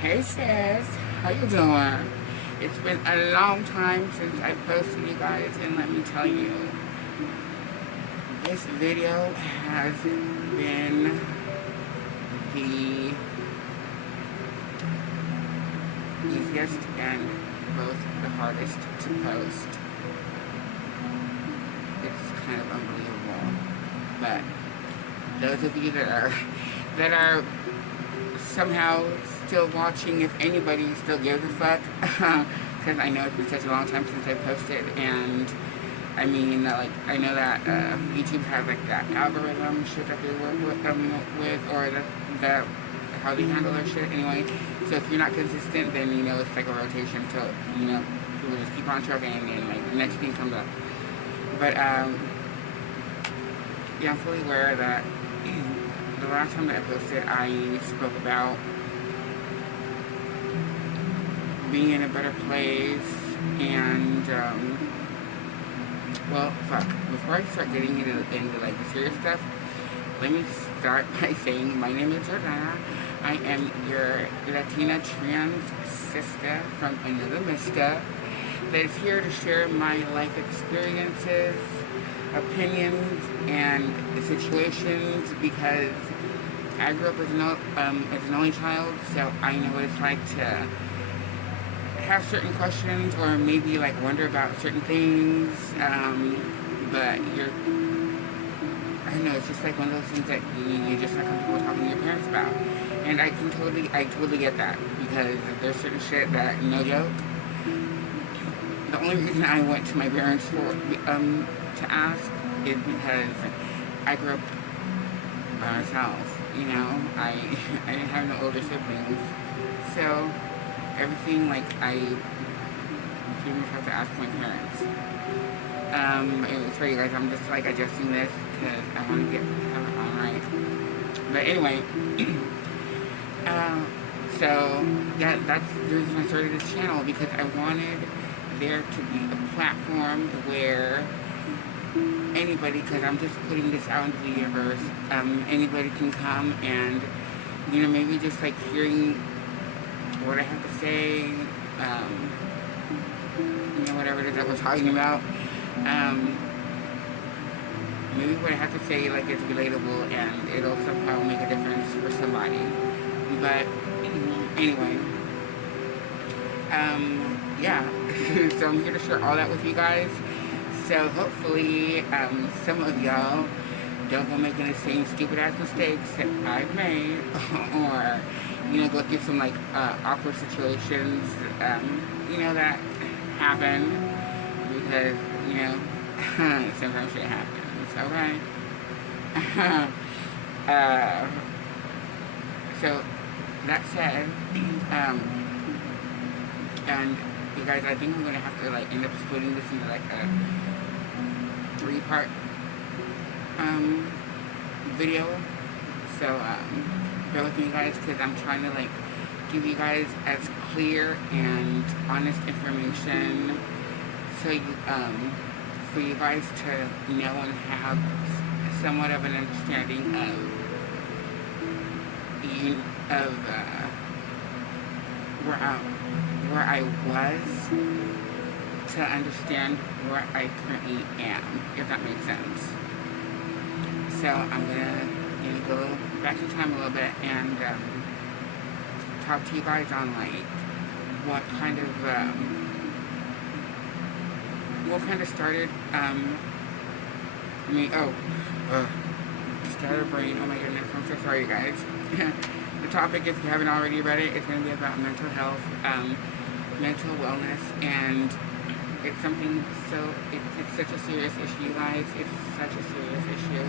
Hey sis, how you doing? It's been a long time since I posted you guys, and let me tell you, this video has been the easiest and both the hardest to post. It's kind of unbelievable. But those of you that are somehow still watching, if anybody still gives a fuck, because I know it's been such a long time since I posted, and I mean, like, I know that YouTube has like that algorithm shit that they work with or the how they handle their shit anyway. So if you're not consistent, then you know it's like a rotation till people just keep on trucking, and like the next thing comes up. But yeah, I'm fully aware that the last time that I posted, I spoke about being in a better place, and well, fuck. Before I start getting into like the serious stuff, let me start by saying my name is Jordana. I am your Latina trans sister from another mister that is here to share my life experiences, opinions, and situations because I grew up as an only child, so I know what it's like to have certain questions or maybe like wonder about certain things. But I don't know, it's just like one of those things that you're just not comfortable talking to your parents about. And I totally get that because there's certain shit that, no joke, the only reason I went to my parents for to ask is because I grew up by myself. I I didn't have no older siblings, so everything like I pretty much have to ask my parents. Anyway, sorry you guys, I'm just like adjusting this because I want to have it on right. But anyway, so yeah, that's the reason I started this channel because I wanted there to be a platform where anybody, because I'm just putting this out into the universe, anybody can come and, maybe just like hearing what I have to say, whatever it is that we're talking about, maybe what I have to say, like, is relatable and it'll somehow make a difference for somebody. But, anyway, yeah, so I'm here to share all that with you guys. So hopefully, some of y'all don't go making the same stupid ass mistakes that I've made, or go through some like awkward situations, that happen because sometimes shit happens. Okay. So that said, and you guys, I think I'm gonna have to like end up splitting this into like a 3-part video. So bear with me guys because I'm trying to like give you guys as clear and honest information so you for you guys to know and have somewhat of an understanding of where I was to understand where I currently am, if that makes sense. So I'm gonna go back in time a little bit and talk to you guys on like what kind of started started brain. Oh my goodness, I'm so sorry, you guys. The topic, if you haven't already read it, it's going to be about mental health, mental wellness, and it's something so, it's such a serious issue, guys. It's such a serious issue.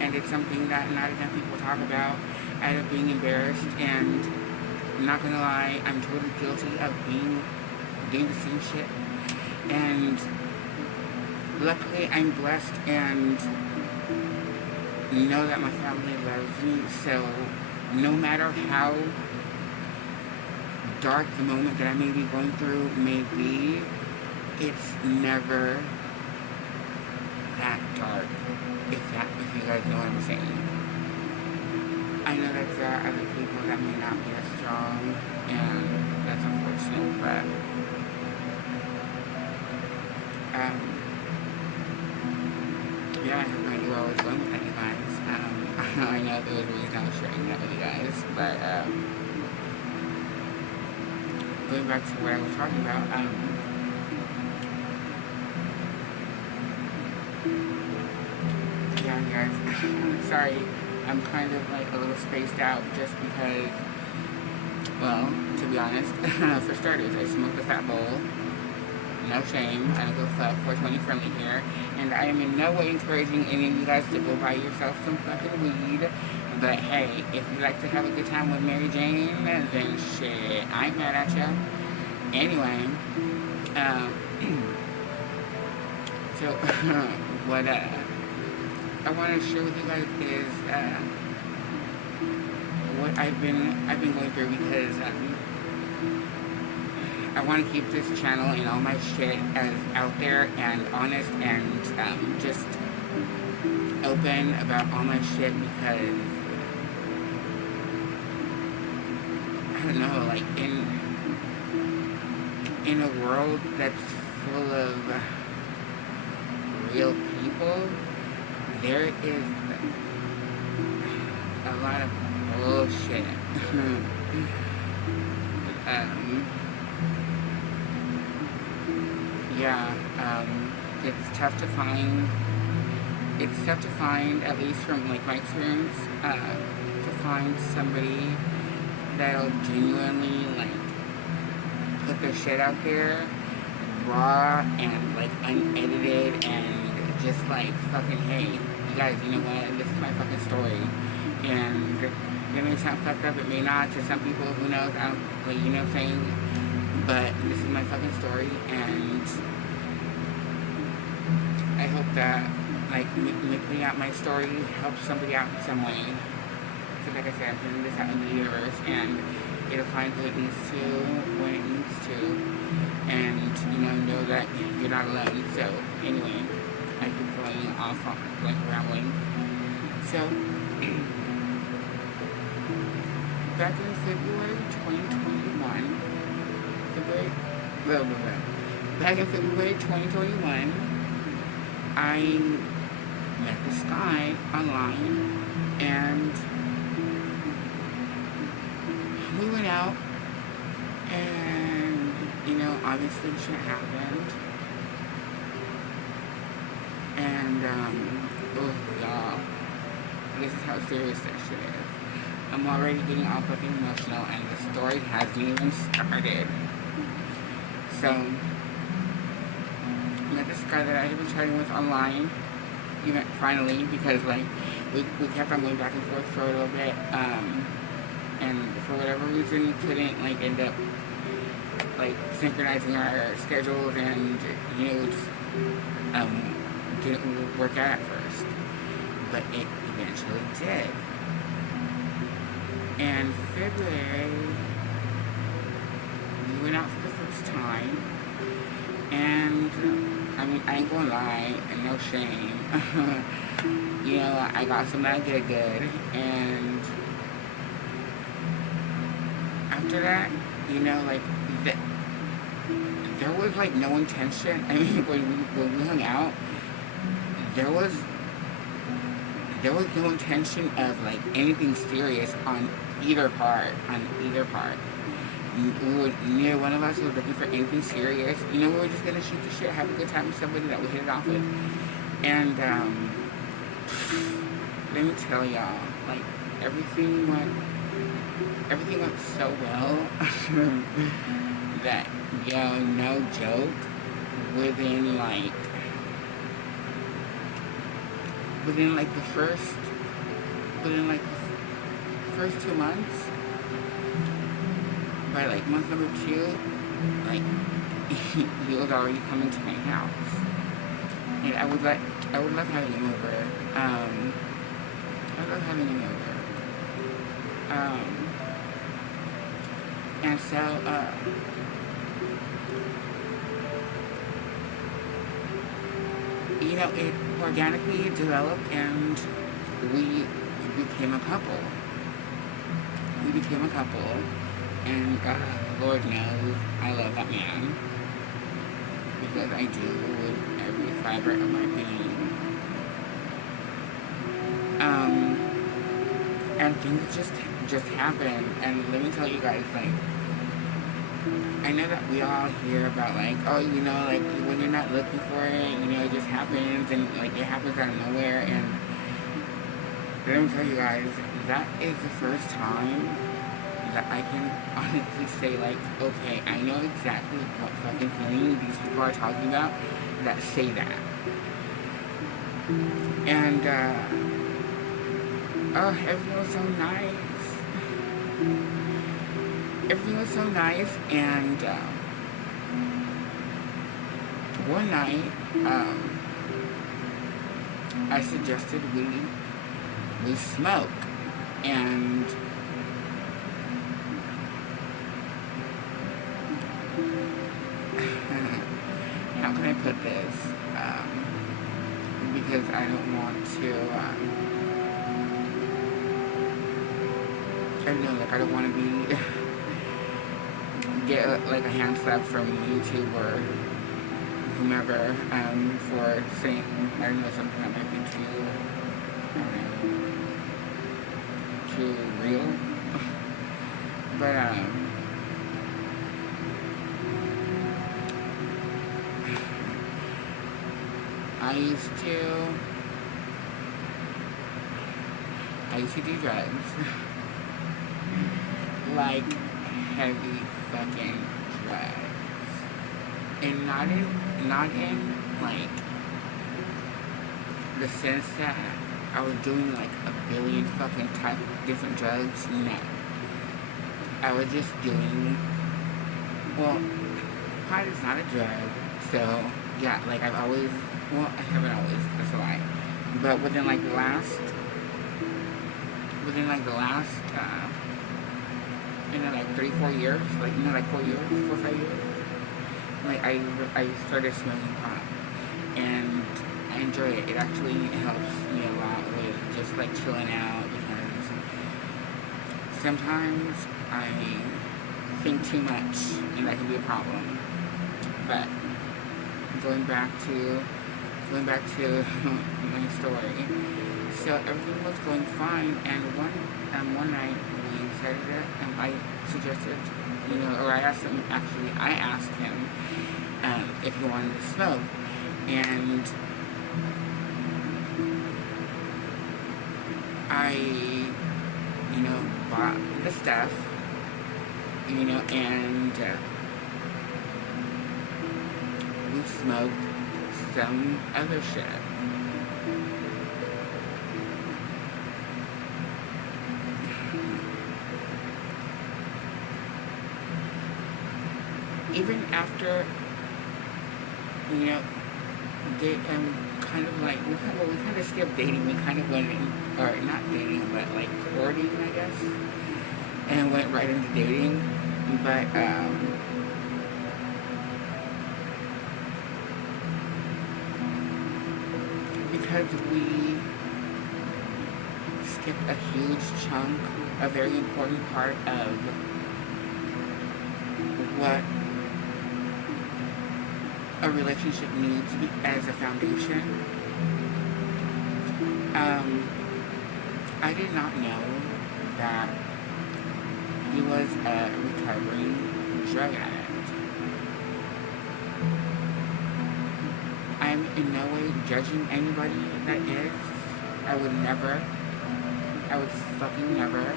And it's something that not enough people talk about out of being embarrassed, and I'm not going to lie, I'm totally guilty of doing the same shit. And luckily I'm blessed and know that my family loves me, so no matter how dark the moment that I may be going through may be, it's never that dark, if you guys know what I'm saying. I know that there are other people that may not be as strong there was a reason I was sharing that with you guys. But going back to what I was talking about, yeah, guys. Sorry, I'm kind of like a little spaced out just because, well, to be honest, for starters, I smoked a fat bowl. No shame. I don't go fuck 420 friendly here. And I am in no way encouraging any of you guys to go buy yourself some fucking weed. But hey, if you like to have a good time with Mary Jane, then shit, I ain't mad at you. Anyway, um, so what I want to share with you guys is what I've been going through, because I want to keep this channel and all my shit as out there and honest and just open about all my shit, because I don't know, like in a world that's full of real people, there is a lot of bullshit. Yeah, it's tough to find. It's tough to find, at least from like my experience, to find somebody that'll genuinely like put their shit out there, raw and like unedited, and just like fucking, hey, you guys, you know what? This is my fucking story, and it may sound fucked up, it may not to some people. Who knows? I don't, like, you know what I'm saying? But this is my fucking story, and I hope that, like, me out my story helps somebody out in some way. So, like I said, I'm putting this out in the universe, and it'll find who it needs to when it needs to, and, know that you're not alone. So, anyway, I keep going off on, like, rambling. So, back in February 2021, back in February 2021, I met this guy online, and we went out, and, obviously shit happened, and, oh, y'all, this is how serious that shit is. I'm already getting all fucking emotional, and the story hasn't even started. So, met this guy that I had been chatting with online, finally, because, like, we kept on going back and forth for a little bit, and for whatever reason, couldn't, like, end up, like, synchronizing our schedules, and, just, didn't work out at first. But it eventually did. And February, we went out for the first time, and, I ain't gonna lie, and no shame, I got some that good, and after that, like, there was, like, no intention. When we hung out, there was no intention of, like, anything serious on either part. Neither one of us was looking for anything serious. We were just gonna shoot the shit, have a good time with somebody that we hit it off with. And, let me tell y'all, like, everything went so well that, no joke, within the first 2 months, by, like, month number 2, like, he was already coming to my house, and I would love having him over. And so, it organically developed, and we became a couple. And Lord knows I love that man, because I do with every fiber of my being. and things just happen. And let me tell you guys, like, I know that we all hear about, like, oh, like, when you're not looking for it, it just happens, and, like, it happens out of nowhere. And let me tell you guys, that is the first time that I can honestly say, like, okay, I know exactly what fucking feeling these people are talking about that say that. And, oh, everything was so nice. Everything was so nice, and, one night, I suggested we smoke, and how can I put this? Because I don't want to, I don't know, like, I don't want to be, get, like, a hand slap from YouTube or whomever, for saying, I don't know, something that might be too, I don't know, too real. But, I used to do drugs. Like, heavy fucking drugs. And not in, like, the sense that I was doing, like, a billion fucking type of different drugs. No. I was just doing, well, pot is not a drug, so, yeah, like, I haven't always, that's a lie. But within, like, the last, 3-4 years, like, 4 years, 4 or 5 years, like, I started smoking pot, and I enjoy it. It actually helps me a lot with just, like, chilling out, because sometimes I think too much, and that can be a problem. But going back to my story. So everything was going fine, and one night we decided it, and I suggested, or I asked him, if he wanted to smoke, and I, bought the stuff, and we smoked some other shit. Even after, they kind of like we kind of skipped dating. We kind of went in, or not dating, but like courting, I guess, and went right into dating. But because we skipped a huge chunk, a very important part of what a relationship needs as a foundation. I did not know that he was a recovering drug addict. I'm in no way judging anybody that is. I would fucking never.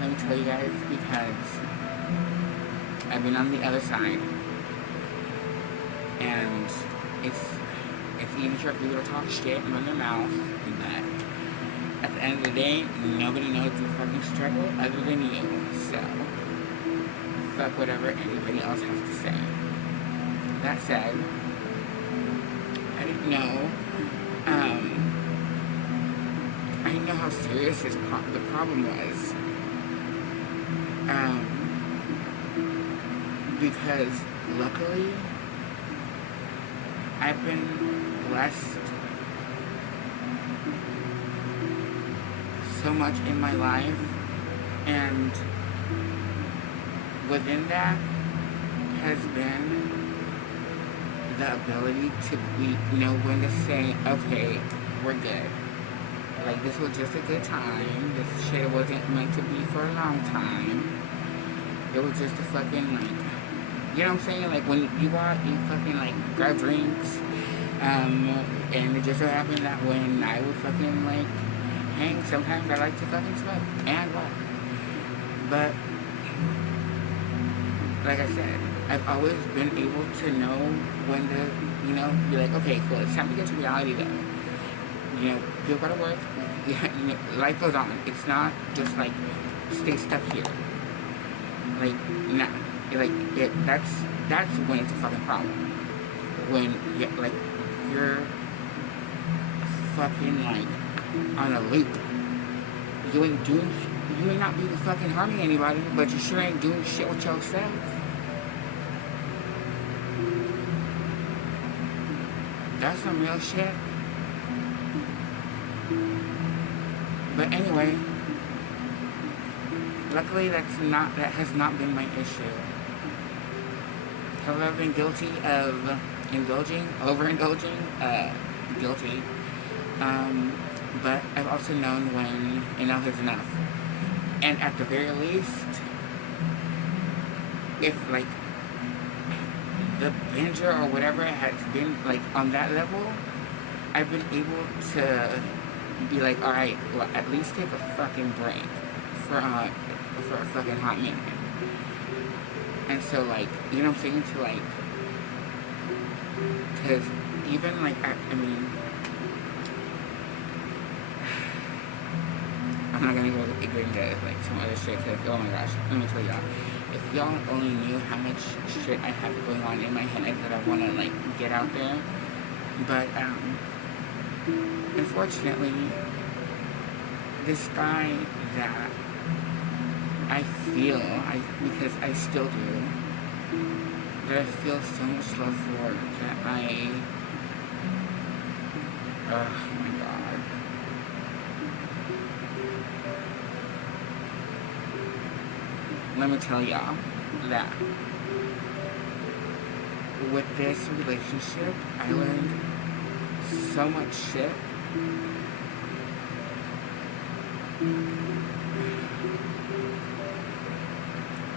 Let me tell you guys, because I've been on the other side, and it's easy for people to talk shit and run their mouth, but at the end of the day, nobody knows the fucking struggle other than you. So fuck whatever anybody else has to say. That said, I didn't know. I didn't know how serious the problem was. Because luckily, I've been blessed so much in my life, and within that has been the ability to know when to say, okay, we're good. like, this was just a good time. This shit wasn't meant to be for a long time. It was just a fucking, like, you know what I'm saying? Like, when you go out, you fucking, like, grab drinks. And it just so happened that when I would fucking, like, hang, sometimes I like to fucking smoke. And what? But, like I said, I've always been able to know when to, you know, be like, okay, cool, it's time to get to reality, though. You know, people gotta work. You know, life goes on. It's not just, like, stay stuck here. Like, nah. Like, that's when it's a fucking problem. When, like, you're fucking, like, on a loop. You ain't not be fucking harming anybody, but you sure ain't doing shit with yourself. That's some real shit. But anyway, luckily that has not been my issue. Have I been guilty of overindulging? Guilty. But I've also known when enough is enough. And at the very least, if, like, the binger or whatever has been, like, on that level, I've been able to be like, alright, well, at least take a fucking break for a fucking hot minute. And so, like, you know what I'm saying? To, like, because even, like, I mean, I'm not gonna go into, like, some other shit, because, oh my gosh, let me tell y'all, if y'all only knew how much shit I have going on in my head that I want to, like, get out there. But, unfortunately, this guy that I feel, because I still do, that I feel so much love for, that oh my god. Let me tell y'all that with this relationship, I learned so much shit.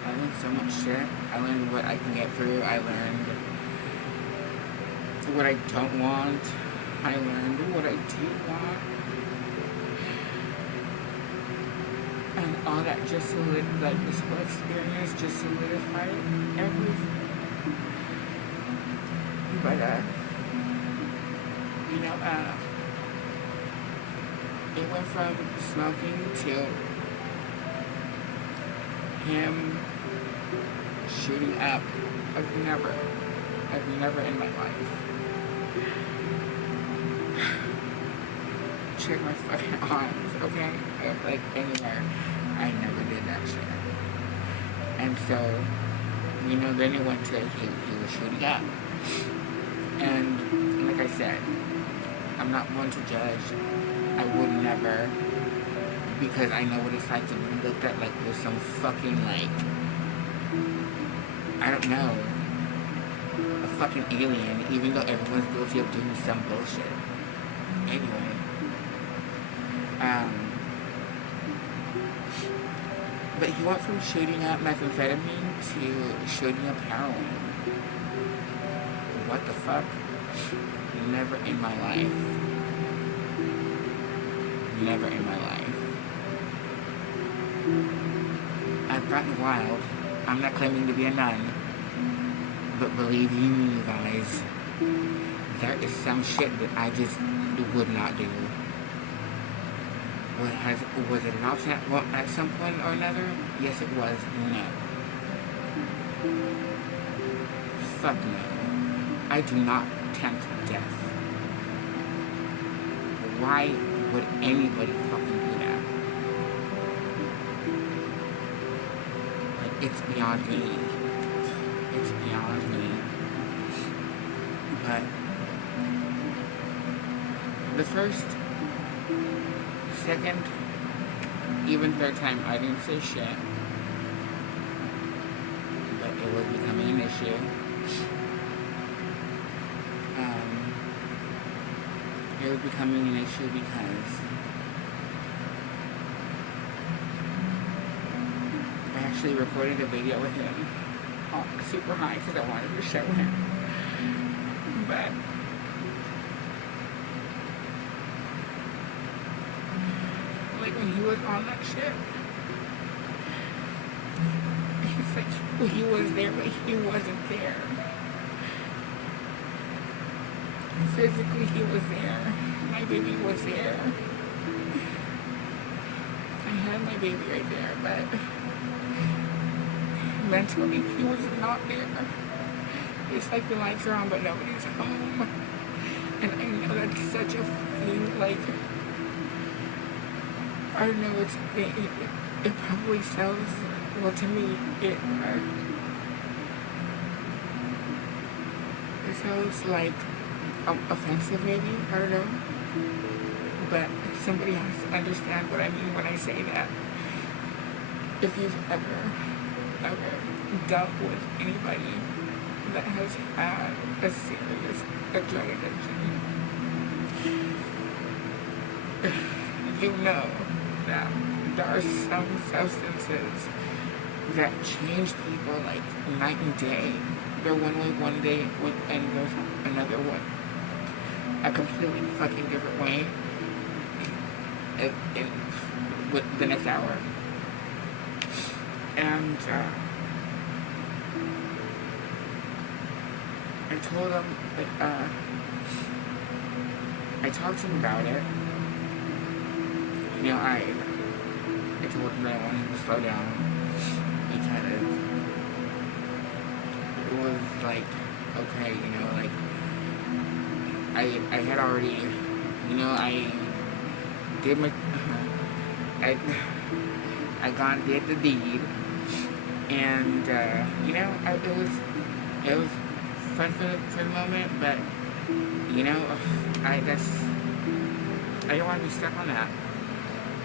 I learned so much shit. I learned what I can get through. I learned what I don't want. I learned what I do want. And all that just like, this whole experience just solidified everything. But, you know, it went from smoking to him shooting up. I've never in my life. Check my fucking arms, okay? Like, anywhere. I never did that shit. And so, you know, then it went to he was shooting up. And, like I said, I'm not one to judge. I would never, because I know what it's like to be looked at like there's some fucking, like, I don't know, a fucking alien, even though everyone's guilty of doing some bullshit. Anyway, but he went from shooting up methamphetamine to shooting up heroin. What the fuck? Never in my life. Never in my life. I've gotten wild. I'm not claiming to be a nun. But believe you me, guys, there is some shit that I just would not do. Was it an option at some point or another? Yes, it was. No. Fuck no. I do not tempt death. Why would anybody fucking do that? Like, it's beyond me. It's beyond me. But the first, second, even third time, I didn't say shit. But it was becoming an issue. It was becoming an issue because actually recorded a video with him super high because I wanted to show him. But like when he was on that ship, it's like he was there, but he wasn't there. Physically, he was there. My baby was there. I had my baby right there, but mentally, he was not there. It's like the lights are on, but nobody's home. And I know that's such a thing, like, I don't know, it probably sounds, well, to me, it sounds like offensive, maybe, I don't know. But somebody has to understand what I mean when I say that. If you've ever dealt with anybody that has had a serious drug addiction, you know that there are some substances that change people like night and day. They're one way one day, and there's another one a completely fucking different way with the next hour. And I told him, I talked to him about it. You know, I told him that I wanted him to slow down because it was like, okay, you know, like, I had already, you know, I did my, I gone did the deed, and, you know, it was fun for the moment, but, you know, I didn't want to be stuck on that.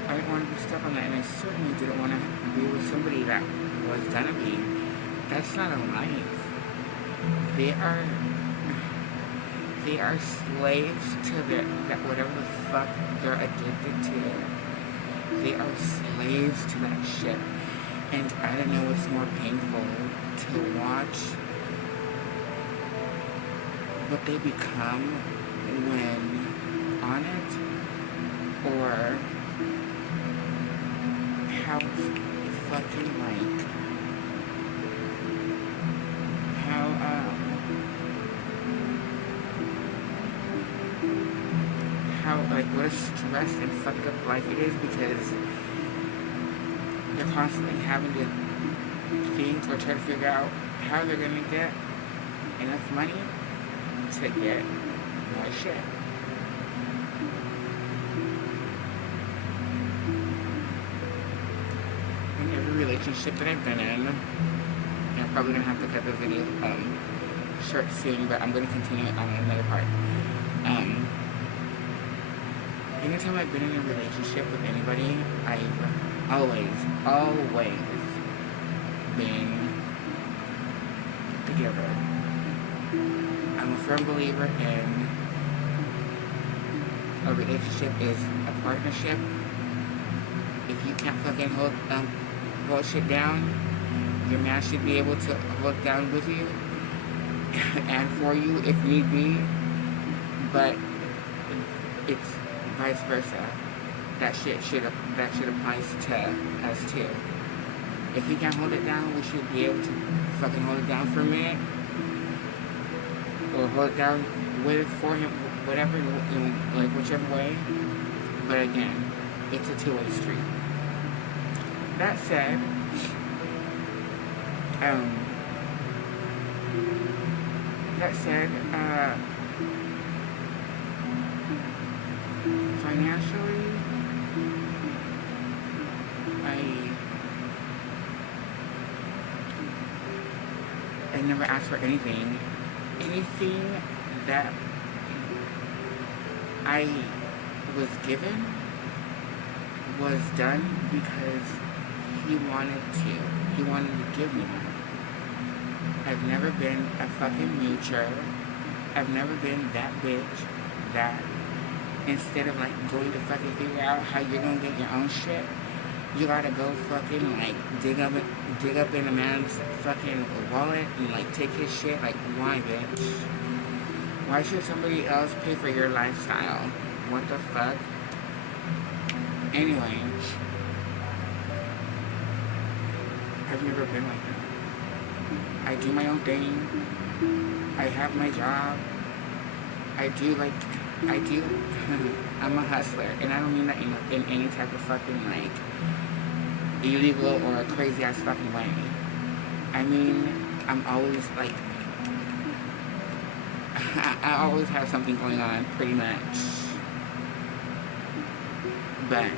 I didn't want to be stuck on that, and I certainly didn't want to be with somebody that was gonna be. That's not a life. They are slaves to that whatever the fuck they're addicted to. They are slaves to that shit. And I don't know what's more painful, to watch what they become when on it, or how fucking like how like what a stressed and fucked up life it is, because they're constantly having to think or try to figure out how they're gonna get enough money to get more shit. In every relationship that I've been in, and I'm probably gonna have to cut the video short soon, but I'm gonna continue on another part. Anytime I've been in a relationship with anybody, I've always been together. I'm a firm believer in a relationship is a partnership. If you can't fucking hold shit down, your man should be able to hold it down with you and for you if need be. But it's vice versa. That shit applies to us too. If he can't hold it down, we should be able to fucking hold it down for a minute, or hold it down with it for him, whatever, like whichever way. But again, it's a two-way street. That said, financially, I never asked for anything. Anything that I was given was done because he wanted to. He wanted to give me that. I've never been a fucking moocher. I've never been that bitch that instead of like going to fucking figure out how you're gonna get your own shit, you gotta go fucking like dig up in a man's fucking wallet and like take his shit. Like, why, bitch? Why should somebody else pay for your lifestyle? What the fuck? Anyway, I've never been like that. I do my own thing. I have my job. I do like, I do. I'm a hustler, and I don't mean that in any type of fucking like illegal or a crazy ass fucking way. I mean, I'm always like, I always have something going on, pretty much. But